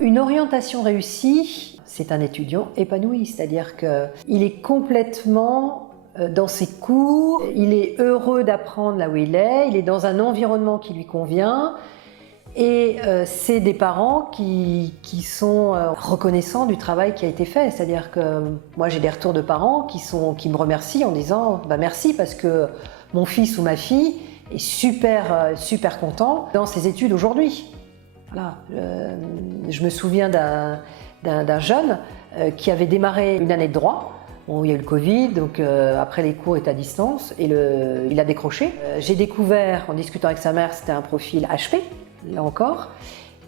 Une orientation réussie, c'est un étudiant épanoui, c'est-à-dire qu'il est complètement dans ses cours, il est heureux d'apprendre là où il est dans un environnement qui lui convient et c'est des parents qui sont reconnaissants du travail qui a été fait. C'est-à-dire que moi j'ai des retours de parents qui me remercient en disant merci parce que mon fils ou ma fille est super content dans ses études aujourd'hui. Voilà. Je me souviens d'un jeune qui avait démarré une année de droit. Bon, il y a eu le Covid, donc après les cours étaient à distance et il a décroché. J'ai découvert, en discutant avec sa mère, c'était un profil HP, là encore.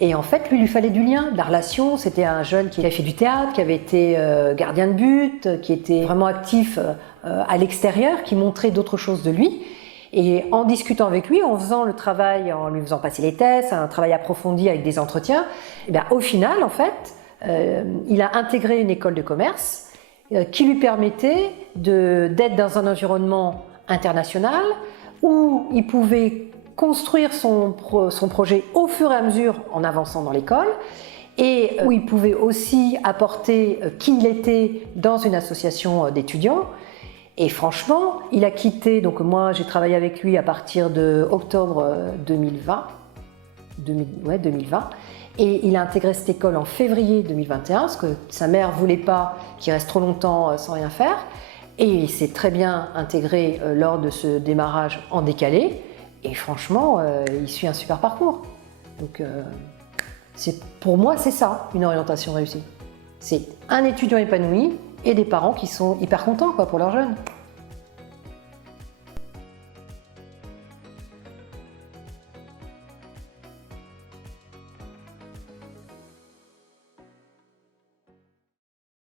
Et en fait, lui fallait du lien, de la relation. C'était un jeune qui avait fait du théâtre, qui avait été gardien de but, qui était vraiment actif à l'extérieur, qui montrait d'autres choses de lui. Et en discutant avec lui, en faisant le travail, en lui faisant passer les tests, un travail approfondi avec des entretiens, et bien, au final, en fait, il a intégré une école de commerce qui lui permettait d'être dans un environnement international où il pouvait construire son projet au fur et à mesure en avançant dans l'école et où il pouvait aussi apporter qui il était dans une association d'étudiants. Et franchement, il a quitté, donc moi j'ai travaillé avec lui à partir de octobre 2020, et il a intégré cette école en février 2021, parce que sa mère ne voulait pas qu'il reste trop longtemps sans rien faire, et il s'est très bien intégré lors de ce démarrage en décalé, et franchement, il suit un super parcours. Donc pour moi, c'est ça, une orientation réussie. C'est un étudiant épanoui, et des parents qui sont hyper contents pour leurs jeunes.